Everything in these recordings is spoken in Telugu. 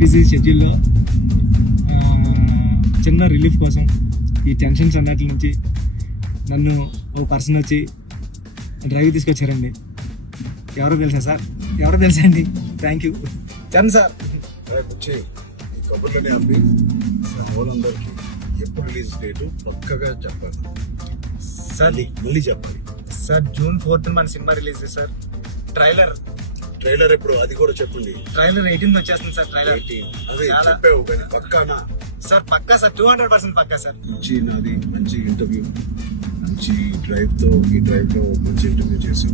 బిజీ షెడ్యూల్లో చిన్న రిలీఫ్ కోసం ఈ టెన్షన్స్ అన్నట్ల నుంచి నన్ను ఒక పర్సన్ వచ్చి డ్రైవ్ తీసుకొచ్చారండి. ఎవరో తెలుసా అండి. Thank you Charan sir. వచ్చి ఈ కబుర్లని ఆపి వాళ్ళందరికీ ఎప్పుడు రిలీజ్ డేటు పక్కగా చెప్పాలి సార్. మళ్ళీ చెప్పాలి సార్, June 4th మన సినిమా రిలీజ్ సార్. ట్రైలర్ ఎప్పుడు అది కూడా చెప్పండి. ట్రైలర్ 18th వచ్చేస్తుంది సార్. ట్రైలర్ అదే చెప్పావు కానీ పక్కానా సార్? పక్కా సార్, 200% పక్కా సార్. మంచి ఇంటర్వ్యూ, మంచి డ్రైవ్ లో మంచి ఇంటర్వ్యూ చేసి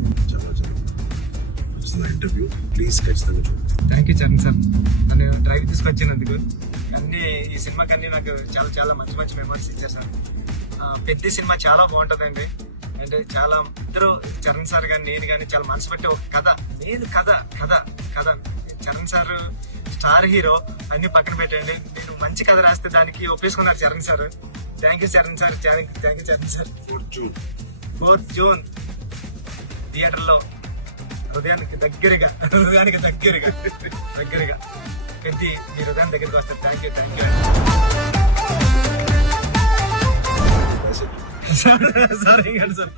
చాలా ఇంటర్వ్యూ ప్లీజ్ ఖచ్చితంగా చూడండి. థ్యాంక్ యూ చరణ్ సార్, నన్ను డ్రైవ్ తీసుకొచ్చినందుకు. ఈ సినిమాకి అన్ని నాకు చాలా మంచి మెమరీస్ ఇచ్చారు సార్. పెద్ద సినిమా చాలా బాగుంటుందండి. అంటే చాలా ఇద్దరు చరణ్ సార్ కానీ నేను కానీ చాలా మనసు పెట్టి ఒక కథ చరణ్ సార్ స్టార్ హీరో అన్ని పక్కన పెట్టండి. నేను మంచి కథ రాస్తే దానికి ఒప్పేసుకున్నారు Charan sir. Thank you Charan sir. Thank you Charan sir. 4th June థియేటర్లో హృదయానికి దగ్గరగా పెద్ద మీ హృదయం దగ్గరికి వస్తారు. Thank you sir.